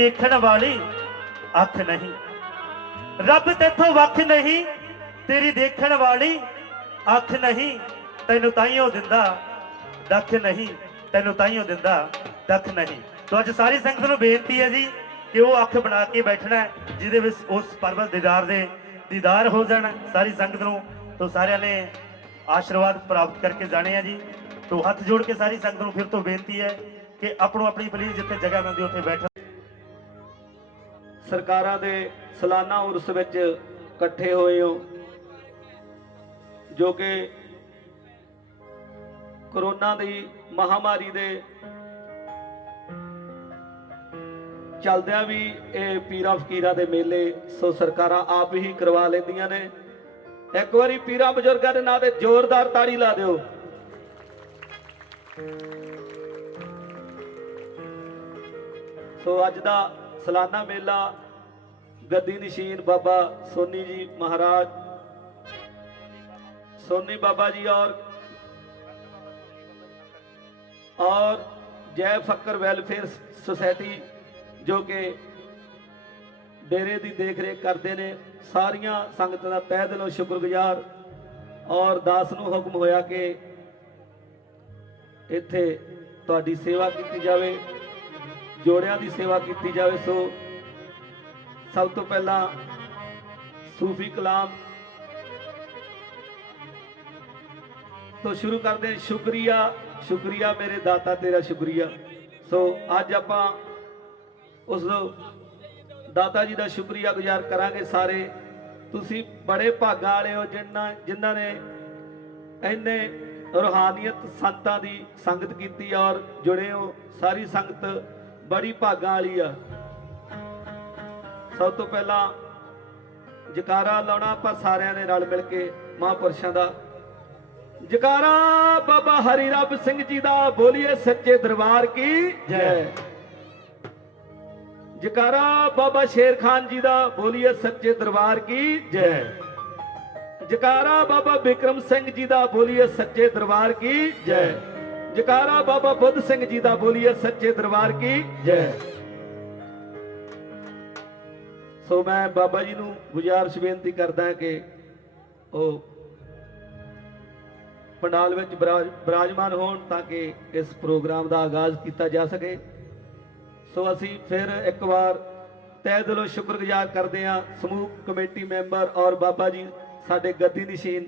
देखण वाली अख नहीं। रब तेथों वख नहीं, तेरी देखण वाली अख नहीं। तैनू ताइयों दिंदा दख नहीं, तैनू ताइयों दिंदा दख नहीं। तो अज सारी संगत नूं बेनती है जी कि वो अख बना के बैठना है जिहदे विच उस परबत दीदार हो जाना सारी संगत नूं। तो सारिਆਂ ने आशीर्वाद प्राप्त करके जाने हैं जी। तो हथ जोड़ के सारी संगत नूं फिर तो बेनती है कि अपनों अपनी प्लीज जिथे जगह मिलती उत्थे बैठ। सरकारां दे सालाना उर्स विच इकट्ठे होए हो जो कि कोरोना दी महामारी दे चलदियां भी ये पीरा फकीरां दे मेले सो सरकारां आप ही करवा लैंदियां ने। एक बारी पीरा बजुर्गां दे नां ते जोरदार ताड़ी ला दिओ। सो अज दा सालाना मेला गद्दी नशीन बाबा सोनी जी महाराज, सोनी बाबा जी और जय फकर वेलफेयर सोसाइटी जो कि डेरे की देख रेख करते हैं। सारिया संगत का तह दिलों शुक्रगुजार और दास नूं हुक्म होया कि इत्थे तुहाडी सेवा की जाए, जोड़ियां की सेवा की जाए। सो सब तो पहला सूफी कलाम तो शुरू करते हैं। शुक्रिया शुक्रिया मेरे दाता तेरा शुक्रिया। सो अज आपां उस दाता जी का शुक्रिया गुजार करांगे सारे। तुसी बड़े भागां वाले हो जिन्हां ने इन्ने रूहानियत संतां दी संगत कीती और जुड़े हो। सारी संगत बड़ी भागां वाली आ। सब तो पहला जकारा लाउणा आपां सारिਆਂ ने रल मिल के महापुरुषां दा जकारा। बाबा हरि रब सिंह जी दा बोलिए सच्चे दरबार की जय। जकारा बाबा शेर खान जी दा बोलिए सच्चे दरबार की जय। जकारा बाबा बिक्रम सिंह जी दा बोलिए सच्चे दरबार की जय। जकारा बाबा बुद्ध सिंह जी दा बोलिए सच्चे दरबार की जय। सो मैं बाबा जी नूं गुजारिश बेनती करदा कि ओ पंडाल विच विराजमान होण ताकि इस प्रोग्राम का आगाज किया जा सके। सो असी फिर एक बार तह दिलों शुक्रगुजार करते हैं समूह कमेटी मैंबर और बाबा जी साडे गद्दी नशीन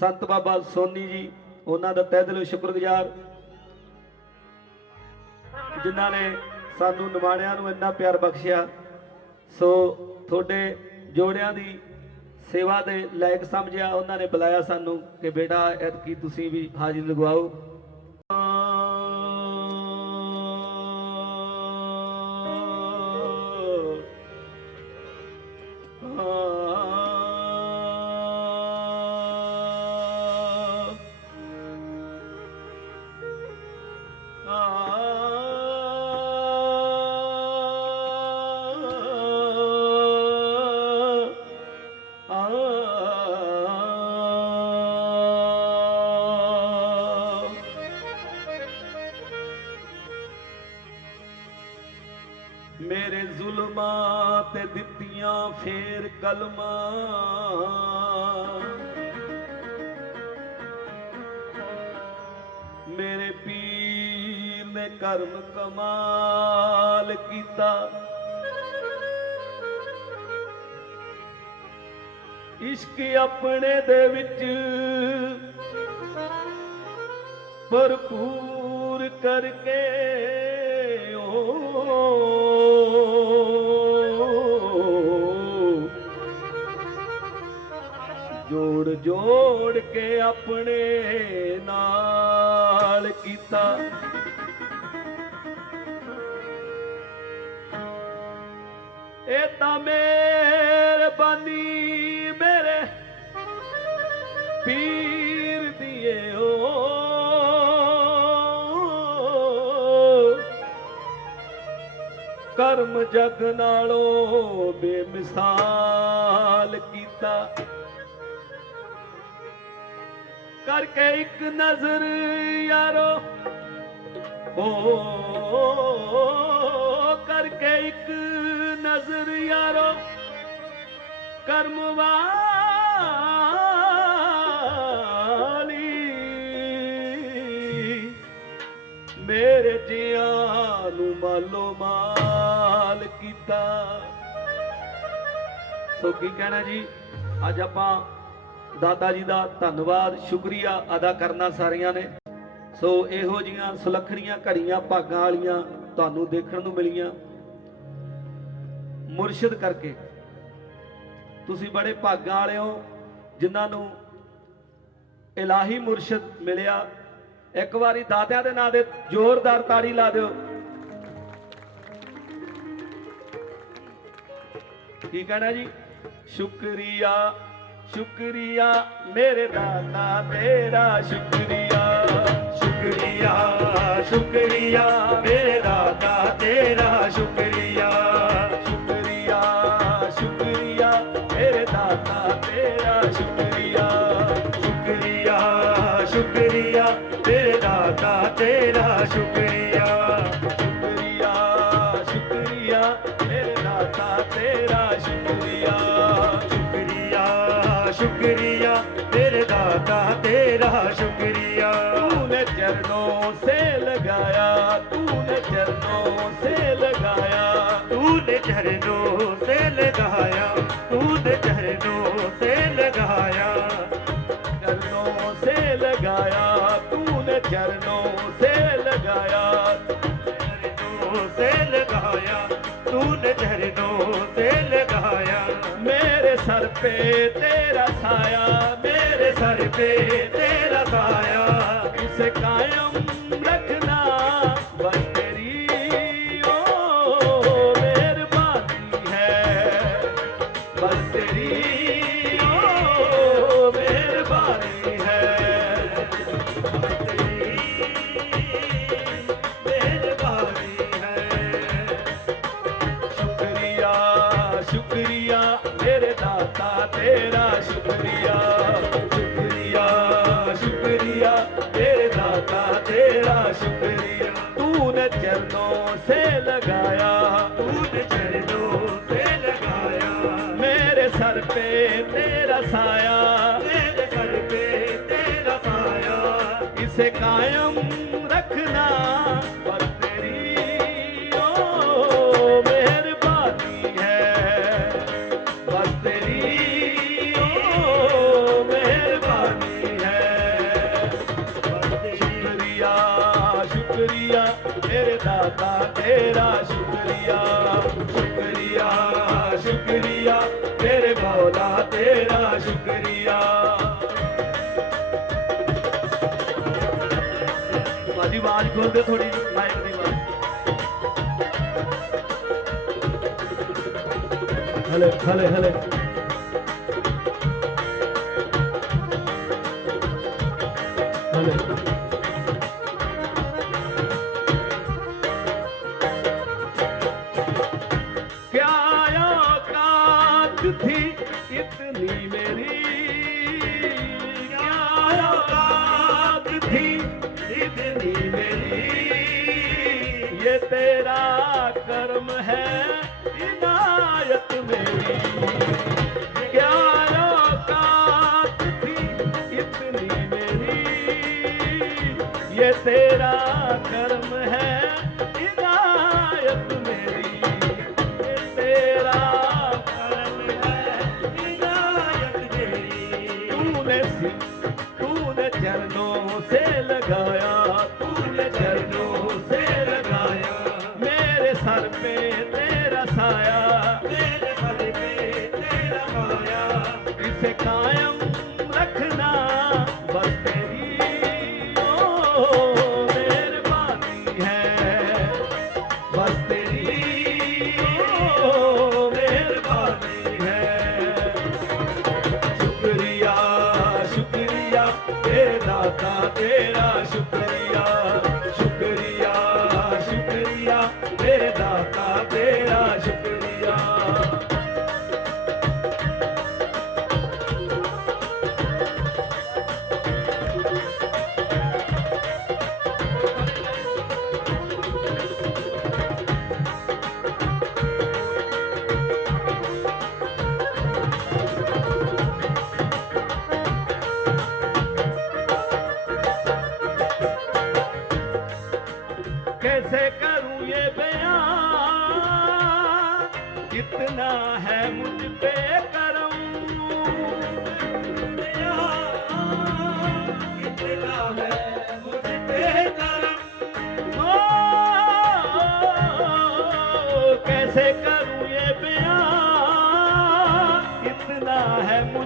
संत बाबा सोनी जी, उन्हों का तह दिलों शुक्रगुजार जिन्हों ने सानू निमाणियां नूं इन्ना प्यार बख्शिया। सो थोड़े जोड़ियां दी सेवा दे लायक समझिया, उन्होंने बुलाया सानू कि बेटा ऐतकी तुसी भी हाजिरी लगवाओ। मेरे जुल्मा ते दित्तियां फेर कलमा, मेरे पीर ने कर्म कमाल कीता। इश्क अपने दे विच भरपूर करके जोड़ जोड़ के अपने नाल कीता। ए तां मेहरबानी मेरे पीर दिए हो, कर्म जग नालों बेमिसाल कीता। करके एक नजर यारो ओ करके एक नजर यारो कर्म वाली मेरे जियां नू मालो माल कीता। सो की कहना जी, अज आपां दाता जी का धन्नवाद शुक्रिया अदा करना सारियां ने। सो इहो जिहियां सुलखणियां घड़ियां भागां वालियां तुहानूं देखण नूं मिलियां मुर्शिद करके। तुसीं बड़े भागां वाले हो जिन्हां नूं इलाही मुर्शिद मिलिया। एक बारी दातिਆਂ ਦੇ ਨਾਂ ਦੇ जोरदार ताड़ी ला दिओ। की कहना जी, शुक्रिया शुक्रिया मेरे दाता तेरा शुक्रिया, शुक्रिया शुक्रिया मेरे दाता तेरा शुक्रिया, शुक्रिया शुक्रिया मेरे दाता तेरा शुक्रिया, शुक्रिया शुक्रिया मेरे दाता तेरा शुक्रिया, शुक्रिया शुक्रिया मेरे दाता तेरा शुक्रिया, शुक्रिया शुक्रिया मेरे दाता तेरा शुक्रिया। तूने चरणों से लगाया, तूने चरणों से लगाया, तूने चरणों से लगाया, तूने चरणों से लगाया, चरणों से लगाया, तूने चरणों से लगाया, चरणों से लगाया, तूने चरणों से लगाया। मेरे सर पे तेरा साया, मेरे सर पे तेरा साया, इसे कायम रखना बस तेरी ओ मेहरबानी है, बस तेरी ओ मेहरबानी है, तेरी मेहरबानी है। शुक्रिया शुक्रिया मेरे दाता तेरा शुक्रिया, शुक्रिया शुक्रिया मेरे दाता तेरा शुक्रिया। तूने चरणों से लगाया, तूने चरणों से लगाया, मेरे सर पे तेरा साया, मेरे सर पे तेरा साया, इसे कायम रखना बस तेरी ओ मेहरबानी है, बस तेरी ओ मेहरबानी है। शुक्रिया शुक्रिया मेरे दाता तेरा शुक्रिया, शुक्रिया शुक्रिया मेरे मौला तेरा शुक्रिया। भाजी आवाज खोल दे थोड़ी माइक की आवाज। हले हले हले हले क्या औकात थी इतनी मेरी, क्या औकात थी इतनी मेरी, ये तेरा कर्म है इनायत मेरी, क्या औकात थी इतनी मेरी, ये तेरा कर्म है इनायत मेरी, ये तेरा कर्म है इनायत मेरी। तूने चरणों से लगाया, तूने चरणों से लगाया, मेरे सर पे तेरा साया, मेरे सर पे तेरा साया, इसे कायम रखना बस तेरी ओ मेहरबानी है, बस तेरी ओ मेहरबानी है। शुक्रिया शुक्रिया तेरे दाता तेरा शुक्रिया, शुक्रिया शुक्रिया तेरे दाता तेरा शुक्रिया।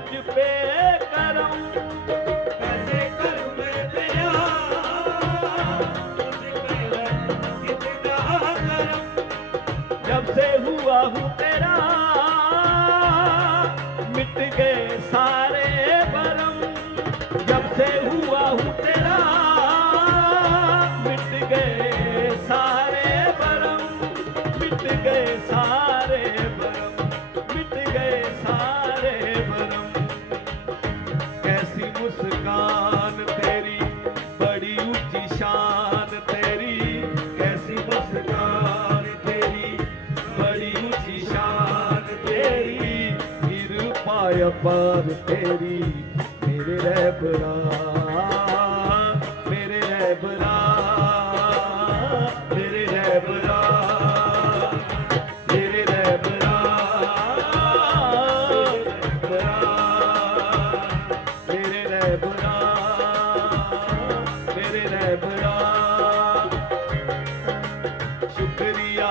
तुझ पे करम, कैसे करूं मैं बयां तुझ पे कितना करम। जब से हुआ हूँ तेरा मिट गए सारे भरम, जब से हुआ हूँ तेरा मिट गए सारे भरम, मिट गए सारे भरम, मिट गए सारे भरम। कैसी मुस्कान तेरी, बड़ी ऊंची शान तेरी, कैसी मुस्कान तेरी, बड़ी ऊंची शान तेरी, गिर पाया पार तेरी, मेरे रहबरा, मेरे रहबरा, मेरे रहबरा, मेरे रहबरा, मेरे रहबरा, मेरे रहबरा। शुक्रिया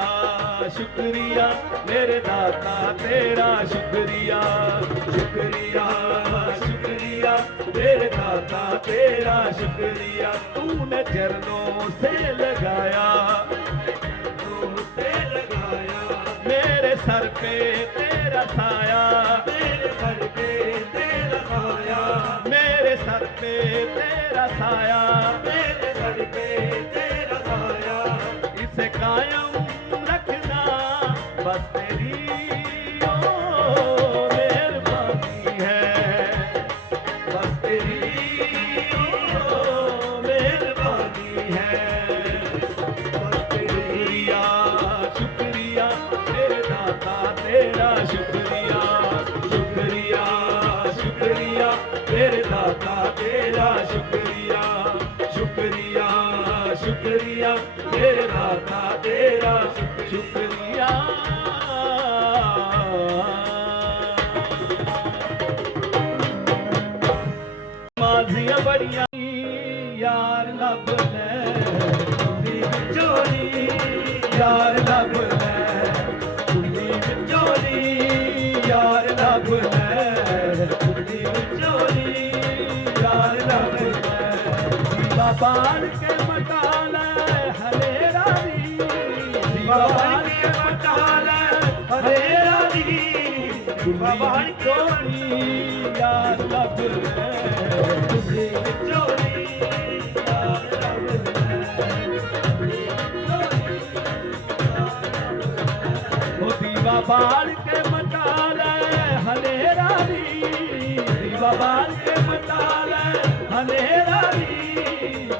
शुक्रिया मेरे दाता तेरा, शुक्रिया शुक्रिया शुक्रिया मेरे दाता तेरा, शुक्रिया तूने चरणों से लगाया, चरणों से लगाया, मेरे सर पे तेरा साया, मेरे सर पे तेरा साया, मेरे सर पे तेरा साया, मेरे सर पे तेरा साया। इसे कायम रखना बस तेरी ओ मेहरबानी है, बस तेरी ओ मेहरबानी है, बस शुक्रिया शुक्रिया मेरे दाता तेरा, शुक्रिया शुक्रिया शुक्रिया मेरे दाता तेरा, शुक्रिया शुक्रिया शुक्रिया मेरे दाता तेरा, शुक्रिया। माझिया बड़िया यार लब ले चोरी, यार लब ले चोरी, यार लब ले चोरी, यार लब ले। दीवा बाल के मटाल हरेरा दी, दीवा बाल के मटाल हरेरा दी, दीवा बाल चोरी, यार लब ले चोरी, यार लब ले। ओ दीवा बाल के मटाल हनेरा दी, दीवा बाल के मटाल हनेरा दी,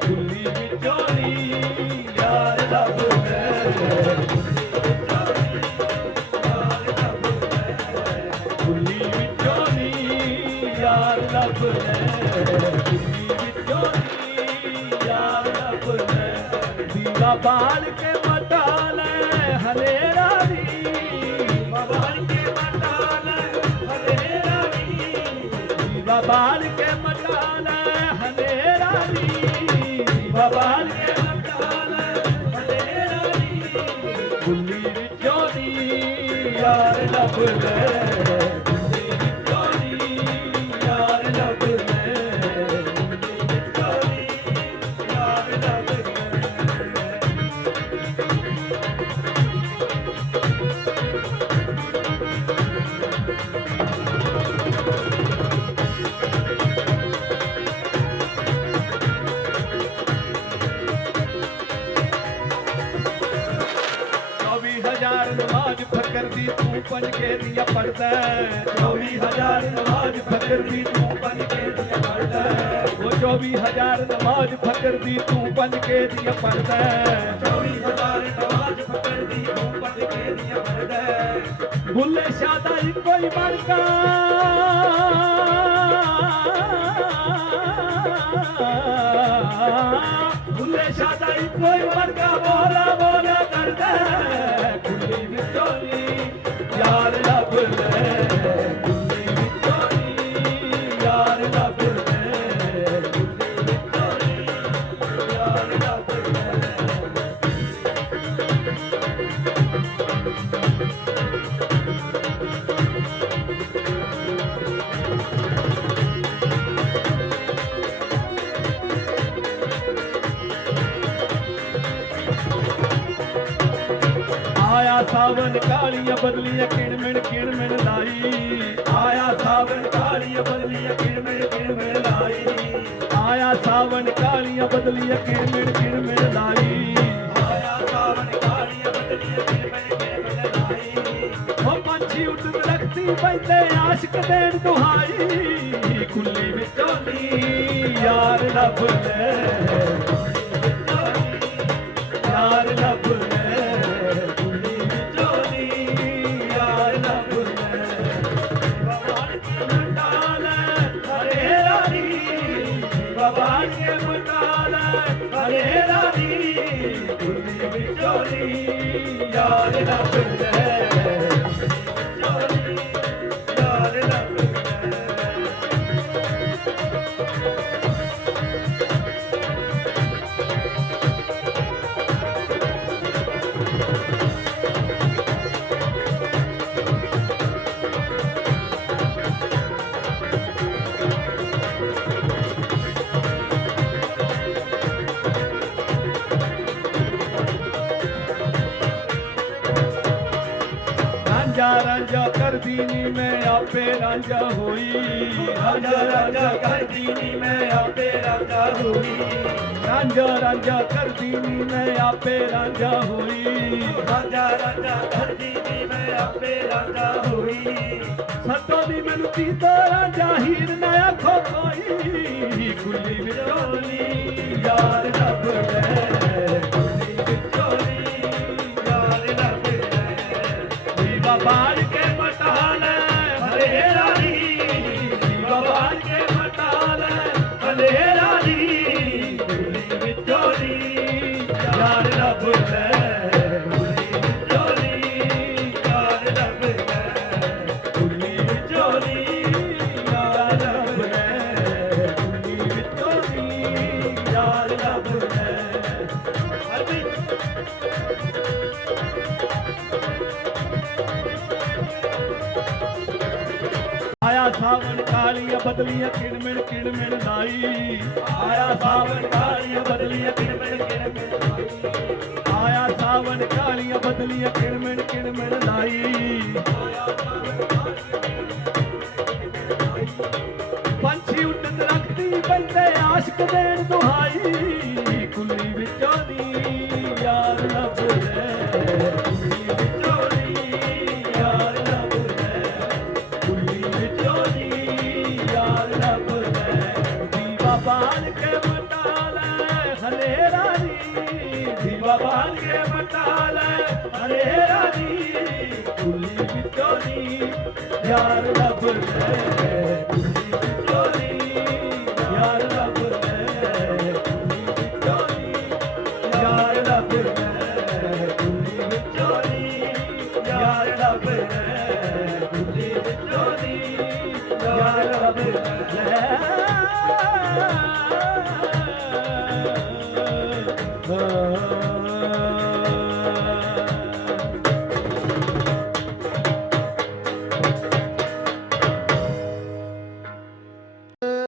गुल्ली बिचोली यार लब ले, गुल्ली बिचोली यार लब ले, गुल्ली बिचोली यार लब ले। दीवा बाल के मटाल हनेरा दी, दीवा बाल के मटाल हनेरा दी, दीवा बाल के मटाल हनेरा दी, दीवा बाल के मटाल हनेरा दी, गुल्ली बिचोली यार लब ले, गुल्ली बिचोली यार लब ले, गुल्ली बिचोली यार लब ले। नमाज फकर दी तू पंज के दिया पढ़ता है, 24,000 नमाज फकर दी तू पंज के दिया पढ़ता है, वो 24,000 नमाज फकर दी तू पंज के दिया पढ़ता है, 24,000 नमाज फकर दी तू पंज के दिया पढ़ता है। बुल्ले शादा ही कोई बड़का बुल्ले शादा ही कोई बड़का बोला बोला करता है, गुल्ली बिचोली यार लब ले, गुल्ली बिचोली यार लब ले, गुल्ली बिचोली यार लब ले। सावन कालियां बदलियां किणमिण लाई, आया सावन कालियां बदलियां किणमिण लाई, आया सावन कालियां बदलियां किणमिण लाई। आया सावन कालियां बदलियां किणमिण लाई। हो पंछी उठ दरख्ती पैंदे आशिक देण दुहाई, खुली विचोली यार लभ ले, यार लभ ले, खुली विचोली यार लभ ले। भगवान के मटाल हरे रानी, भगवान के मटाल हरे रानी, खुली विचोली यार लभ ले। रांझा कर दीनी मैं आपे रांझा हुई, रांझा कर दीनी मैं आपे रांझा हुई, रांझा कर दीनी मैं आपे रांझा हुई, रांझा कर दीनी मैं आपे रांझा हुई। सतो दी मैनू पीता रांझा हीर ना आखो कोई, खुली विचोली यार लभ ले, खुली विचोली यार लभ ले। दीवा बाल के मटाल हरे रानी, दीवा बाल के मटाल हरे रानी, खुली विचोली यार लभ ले, खुली विचोली यार लभ ले, खुली विचोली यार लभ ले, खुली विचोली यार लभ ले। आया सावन कालियां बदलियां किणमिण लाई, आया सावन कालियां बदलियां किणमिण लाई, आया सावन कालियां बदलियां किणमिण लाई। पंछी उठ दरख्ती पैंदे आशिक देण दुहाई, खुली विचोली यार लभ ले, खुली विचोली यार लभ ले, खुली विचोली यार लभ ले। दीवा बाल के मटाल हरे रानी, दीवा बाल के मटाल हरे रानी, खुली विचोली यार लभ ले, खुली विचोली यार लभ ले, खुली विचोली यार लभ ले, खुली विचोली यार लभ ले, खुली विचोली यार लभ ले।